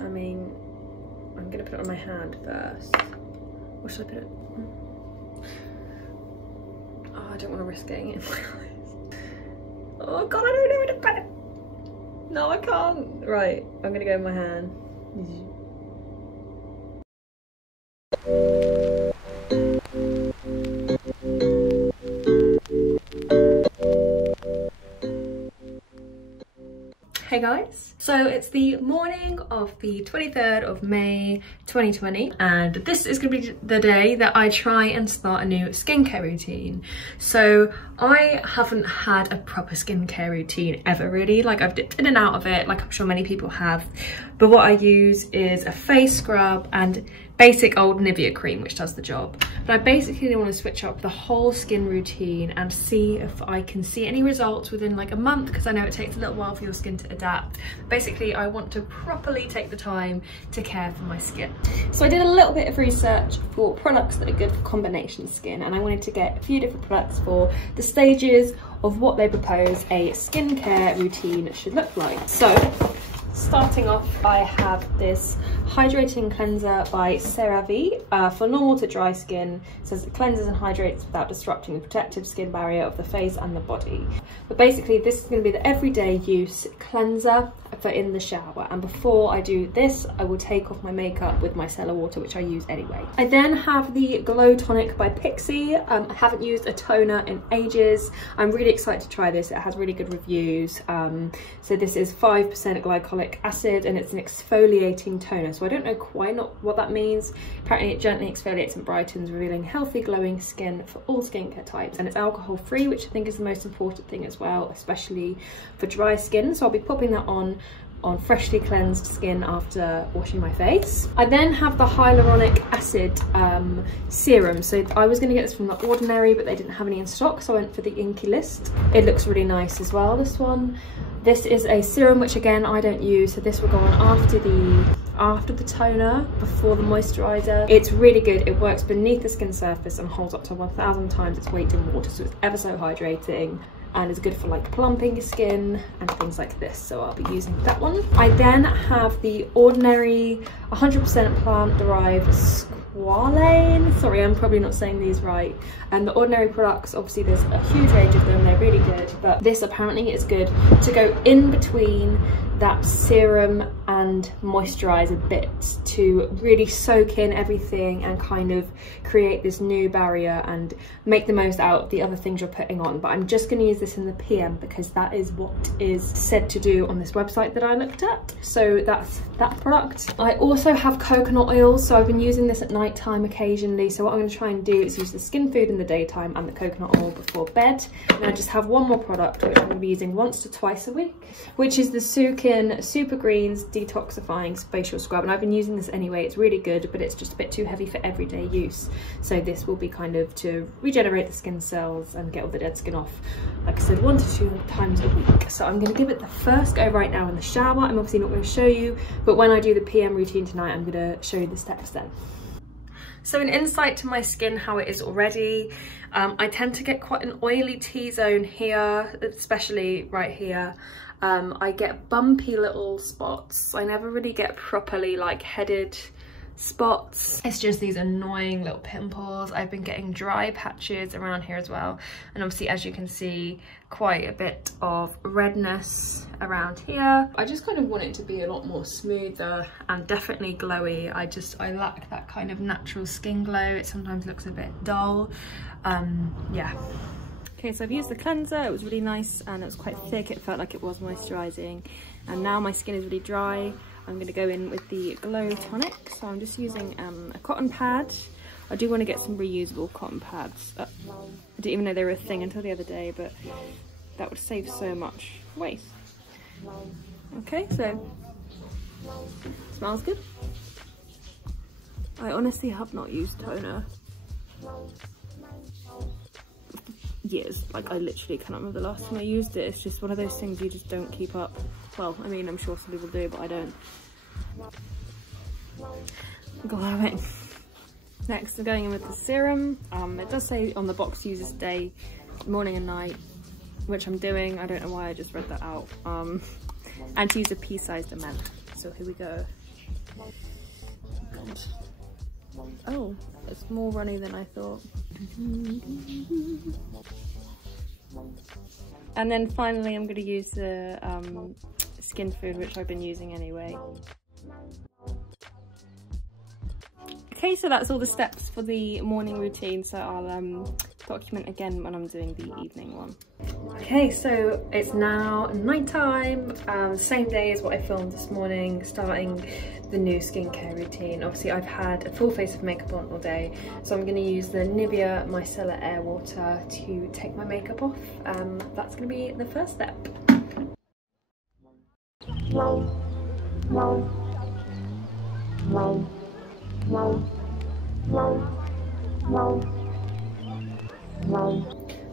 I mean, I'm gonna put it on my hand first. Or should I put it? Oh, I don't want to risk getting it in my eyes. Oh god, I don't know where to put it. No, I can't. Right, I'm gonna go in my hand. Hey guys, so it's the morning of the 23rd of May 2020 and this is going to be the day that I try and start a new skincare routine. So I haven't had a proper skincare routine ever really, like I've dipped in and out of it like I'm sure many people have, but what I use is a face scrub and basic old Nivea cream which does the job. But I basically want to switch up the whole skin routine and see if I can see any results within like a month, because I know it takes a little while for your skin to adapt. Basically I want to properly take the time to care for my skin. So I did a little bit of research for products that are good for combination skin, and I wanted to get a few different products for the stages of what they propose a skincare routine should look like. So starting off, I have this Hydrating Cleanser by Ceravi for normal to dry skin. It says it cleanses and hydrates without disrupting the protective skin barrier of the face and the body. But basically this is going to be the everyday use cleanser for in the shower, and before I do this I will take off my makeup with micellar water, which I use anyway. I then have the Glow Tonic by Pixie. I haven't used a toner in ages. I'm really excited to try this. It has really good reviews. So this is 5% glycolic acid and it's an exfoliating toner. So I don't know quite what that means. Apparently it gently exfoliates and brightens, revealing healthy glowing skin for all skincare types, and it's alcohol free, which I think is the most important thing as well, especially for dry skin. So I'll be popping that on freshly cleansed skin after washing my face. I then have the Hyaluronic acid serum. So I was going to get this from The Ordinary, but they didn't have any in stock, so I went for the Inkey list. It looks really nice as well, this one. This is a serum, which again I don't use, so this will go on after the toner, before the moisturizer. It's really good. It works beneath the skin surface and holds up to 1,000 times its weight in water, so it's ever so hydrating and is good for like plumping your skin and things like this, so I'll be using that one. I then have the Ordinary 100% plant-derived SquaLane. Sorry, I'm probably not saying these right. And the Ordinary products, obviously there's a huge range of them, they're really good, but this apparently is good to go in between that serum and moisturizer bit to really soak in everything and kind of create this new barrier and make the most out of the other things you're putting on. But I'm just going to use this in the PM because that is what is said to do on this website that I looked at. So that's that product. I also have coconut oil, so I've been using this at night time occasionally. So what I'm going to try and do is use the skin food in the daytime and the coconut oil before bed. And I just have one more product which I'm going to be using once to twice a week, which is the Sukin Super Greens Detoxifying Facial Scrub. And I've been using this anyway. It's really good, but it's just a bit too heavy for everyday use. So this will be kind of to regenerate the skin cells and get all the dead skin off, like I said, 1 to 2 times a week. So I'm going to give it the first go right now in the shower. I'm obviously not going to show you, but when I do the PM routine tonight, I'm going to show you the steps then. So an insight to my skin, how it is already. I tend to get quite an oily T-zone here, especially right here. I get bumpy little spots. I never really get properly like headed spots. It's just these annoying little pimples. I've been getting dry patches around here as well, and obviously as you can see, quite a bit of redness around here. I just kind of want it to be a lot more smoother and definitely glowy. I lack that kind of natural skin glow. It sometimes looks a bit dull. Yeah. Okay, so I've used the cleanser. It was really nice and it was quite thick. It felt like it was moisturizing, and now my skin is really dry. I'm going to go in with the Glow Tonic. So I'm just using a cotton pad. I do want to get some reusable cotton pads. I didn't even know they were a thing until the other day, but that would save so much waste. Okay, so smells good. I honestly have not used toner years. Like I literally cannot remember the last time I used it. It's just one of those things you just don't keep up. Well, I mean, I'm sure some people do, but I don't. Glowing. Next, I'm going in with the serum. It does say on the box use this day, morning and night, which I'm doing. I don't know why I just read that out. And to use a pea-sized amount. So here we go. Oh, it's more runny than I thought. And then finally I'm going to use the skin food, which I've been using anyway. Okay, so that's all the steps for the morning routine, so I'll document again when I'm doing the evening one. Okay, so it's now nighttime, same day as what I filmed this morning, starting the new skincare routine. Obviously I've had a full face of makeup on all day, so I'm going to use the Nivea MicellAIR water to take my makeup off. That's going to be the first step.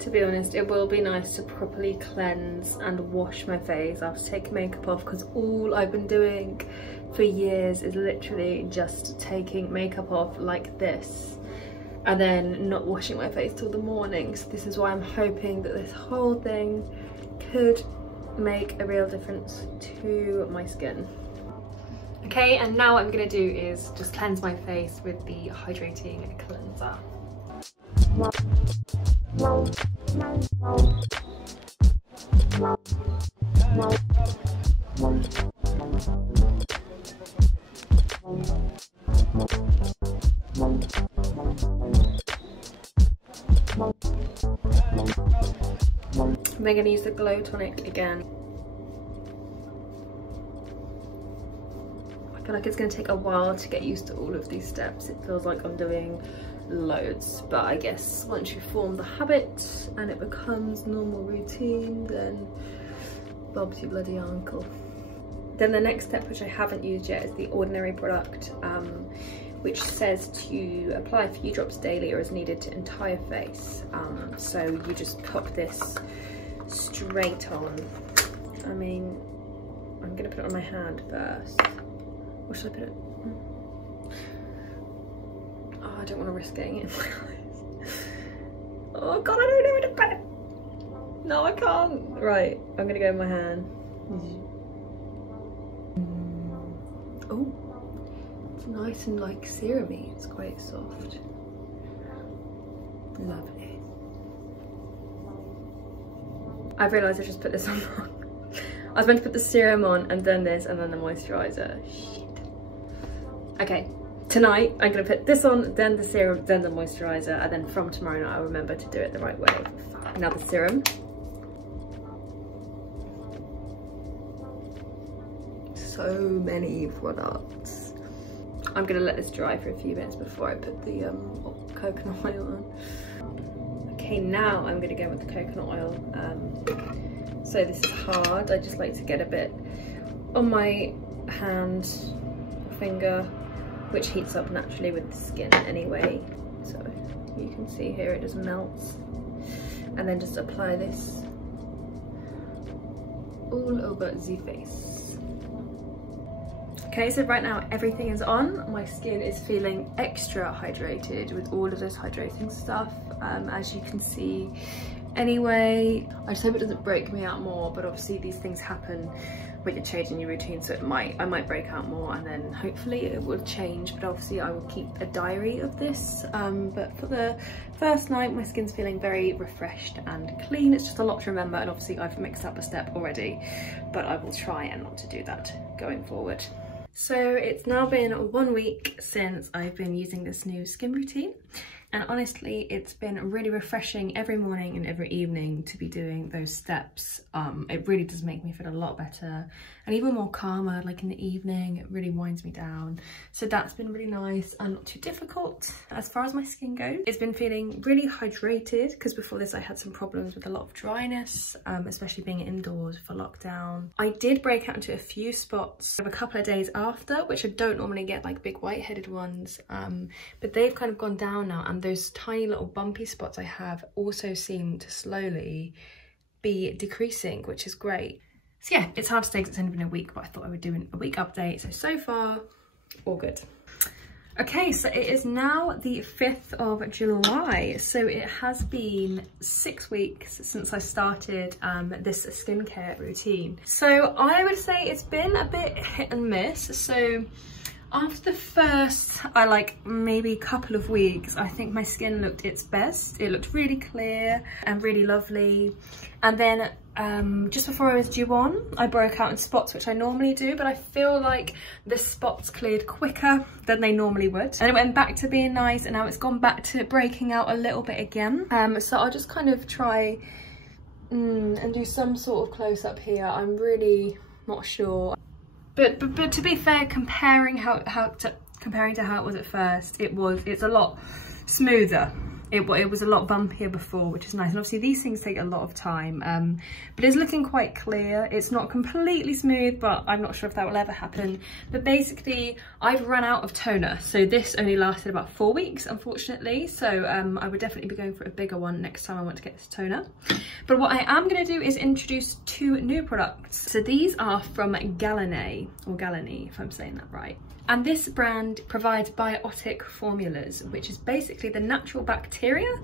To be honest, it will be nice to properly cleanse and wash my face after taking makeup off, because all I've been doing for years is literally just taking makeup off like this and then not washing my face till the morning. So this is why I'm hoping that this whole thing could make a real difference to my skin. Okay, and now what I'm going to do is just cleanse my face with the hydrating cleanser. We're going to use the Glow Tonic again. I feel like it's going to take a while to get used to all of these steps. It feels like I'm doing loads, but I guess once you form the habit and it becomes normal routine, then bob's your bloody uncle. Then the next step, which I haven't used yet, is the Ordinary product, which says to apply a few drops daily or as needed to entire face. So you just pop this straight on. I mean, I'm gonna put it on my hand first. Or should I put it? Oh, I don't want to risk getting it in my eyes. Oh god, I don't know where to put it. No, I can't. Right, I'm gonna go in my hand. Oh, it's nice and like serum-y. It's quite soft. Lovely. I've realised I just put this on wrong. I was meant to put the serum on and then this and then the moisturiser. Shit. Okay, tonight I'm going to put this on, then the serum, then the moisturiser, and then from tomorrow night I'll remember to do it the right way. Now the serum. So many products. I'm going to let this dry for a few minutes before I put the coconut oil on. Okay, now I'm going to go with the coconut oil. So this is hard. I just like to get a bit on my hand, finger, which heats up naturally with the skin anyway. So you can see here it just melts. And then just apply this all over the face. Okay, so right now everything is on. My skin is feeling extra hydrated with all of this hydrating stuff, as you can see. Anyway, I just hope it doesn't break me out more, but obviously these things happen when you're changing your routine, so I might break out more and then hopefully it will change, but obviously I will keep a diary of this. But for the first night, my skin's feeling very refreshed and clean. It's just a lot to remember, and obviously I've mixed up a step already, but I will try and not to do that going forward. So it's now been 1 week since I've been using this new skin routine, and honestly it's been really refreshing every morning and every evening to be doing those steps. It really does make me feel a lot better and even more calmer, like in the evening. It really winds me down, so that's been really nice and not too difficult. As far as my skin goes, it's been feeling really hydrated, because before this I had some problems with a lot of dryness, especially being indoors for lockdown. I did break out into a few spots a couple of days after, which I don't normally get, like big white-headed ones, but they've kind of gone down now, and those tiny little bumpy spots I have also seem to slowly be decreasing, which is great. So yeah, it's hard to say because it's only been a week, but I thought I would do a week update. So far, all good. Okay, so it is now the 5th of July. So it has been 6 weeks since I started this skincare routine. So I would say it's been a bit hit and miss. So After the first, maybe couple of weeks, I think my skin looked its best. It looked really clear and really lovely. And then just before I was due on, I broke out in spots, which I normally do, but I feel like the spots cleared quicker than they normally would. And it went back to being nice, and now it's gone back to breaking out a little bit again. So I'll just kind of try and do some sort of close up here. I'm really not sure. But to be fair, comparing to how it was at first, it's a lot smoother. It was a lot bumpier before, which is nice. And obviously these things take a lot of time, but it's looking quite clear. It's not completely smooth, but I'm not sure if that will ever happen. But basically I've run out of toner. So this only lasted about 4 weeks, unfortunately. So I would definitely be going for a bigger one next time I want to get this toner. But what I am going to do is introduce 2 new products. So these are from Galenai, or Galenai, if I'm saying that right. And this brand provides biotic formulas, which is basically the natural bacteria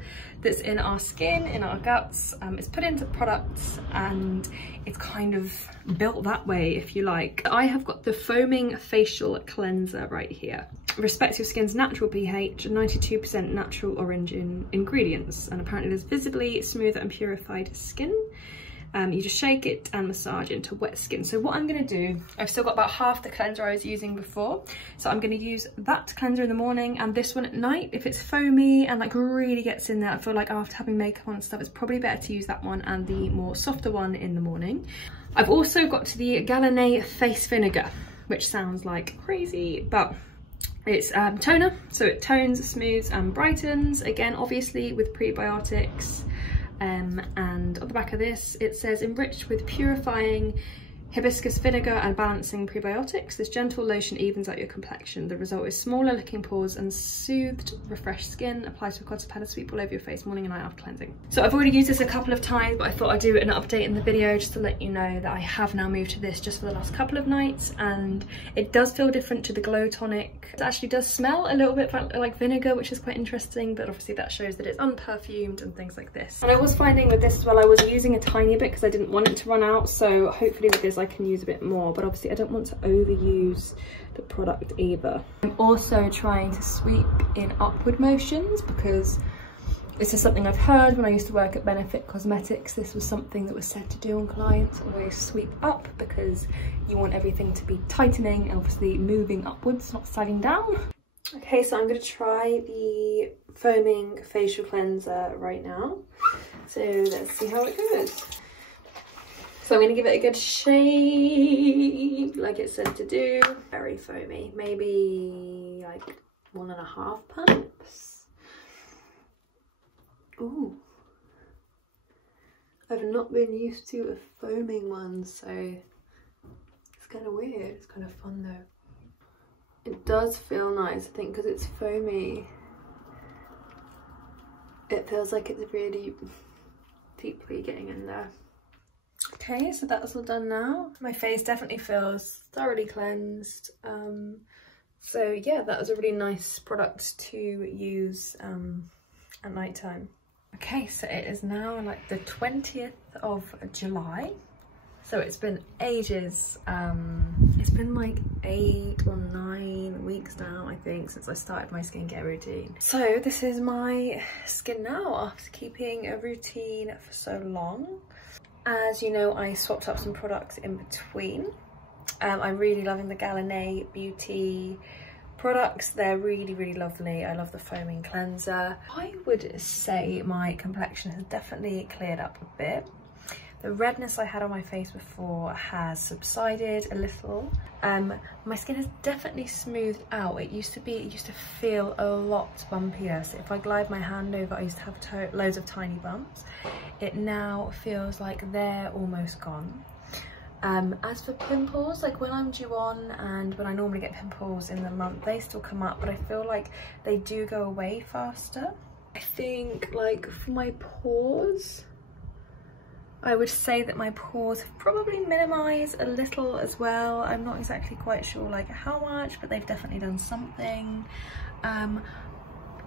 that's in our skin, in our guts. It's put into products and it's kind of built that way, if you like. I have got the foaming facial cleanser right here. Respects your skin's natural pH, 92% natural origin ingredients, and apparently there's visibly smoother and purified skin. You just shake it and massage it into wet skin. So what I'm going to do, I've still got about half the cleanser I was using before. So I'm going to use that cleanser in the morning and this one at night. If it's foamy and like really gets in there, I feel like after having makeup on and stuff, it's probably better to use that one and the more softer one in the morning. I've also got to the Galenai face vinegar, which sounds like crazy, but it's toner. So it tones, smooths and brightens. Again, obviously with prebiotics. And on the back of this it says enriched with purifying hibiscus vinegar and balancing prebiotics. This gentle lotion evens out your complexion. The result is smaller looking pores and soothed, refreshed skin. Applies to a concentrated sweep all over your face morning and night after cleansing. So I've already used this a couple of times, but I thought I'd do an update in the video just to let you know that I have now moved to this just for the last couple of nights, and it does feel different to the Glow Tonic. It actually does smell a little bit like vinegar, which is quite interesting, but obviously that shows that it's unperfumed and things like this. And I was finding with this as well, I was using a tiny bit because I didn't want it to run out, so hopefully with this I can use a bit more, but obviously I don't want to overuse the product either. I'm also trying to sweep in upward motions because this is something I've heard when I used to work at Benefit Cosmetics. This was something that was said to do on clients, always sweep up, because you want everything to be tightening and obviously moving upwards, not sagging down. Okay, so I'm going to try the foaming facial cleanser right now. So let's see how it goes. So I'm going to give it a good shake, like it said to do. Very foamy, maybe like 1.5 pumps. Ooh. I've not been used to a foaming one, so it's kind of weird. It's kind of fun though. It does feel nice, I think, because it's foamy. It feels like it's really deeply getting in there. Okay, so that's all done now. My face definitely feels thoroughly cleansed. So yeah, that was a really nice product to use at night time. Okay, so it is now like the 20th of July. So it's been ages. It's been like 8 or 9 weeks now, I think, since I started my skincare routine. So this is my skin now after keeping a routine for so long. As you know, I swapped up some products in between. I'm really loving the Galenai Beauty products. They're really, really lovely. I love the foaming cleanser. I would say my complexion has definitely cleared up a bit. The redness I had on my face before has subsided a little. My skin has definitely smoothed out. It used to feel a lot bumpier. So if I glide my hand over, I used to have loads of tiny bumps. It now feels like they're almost gone. As for pimples, like when I'm due on and when I normally get pimples in the month, they still come up, but I feel like they do go away faster. I think like for my pores, I would say that my pores have probably minimized a little as well. I'm not exactly quite sure like how much, but they've definitely done something.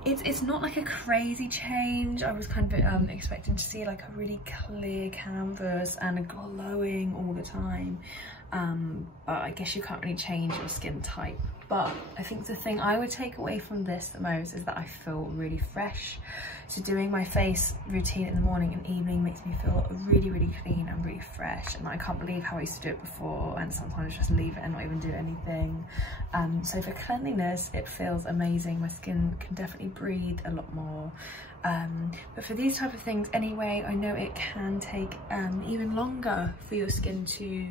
It's not like a crazy change. I was kind of expecting to see like a really clear canvas and glowing all the time. but I guess you can't really change your skin type. But I think the thing I would take away from this the most is that I feel really fresh. So doing my face routine in the morning and evening makes me feel really, really clean and really fresh. And I can't believe how I used to do it before, and sometimes just leave it and not even do anything. So for cleanliness, it feels amazing. My skin can definitely breathe a lot more. But for these type of things anyway, I know it can take even longer for your skin to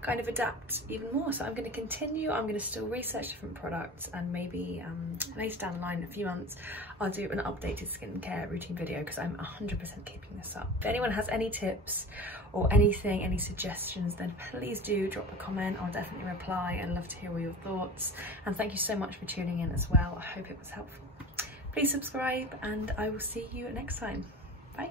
kind of adapt even more. So I'm going to continue. I'm going to still research different products, and maybe later down the line in a few months I'll do an updated skincare routine video, because I'm 100% keeping this up. If anyone has any tips or anything, any suggestions, then please do drop a comment. I'll definitely reply and love to hear all your thoughts. And thank you so much for tuning in as well. I hope it was helpful. Please subscribe, and I will see you next time. Bye.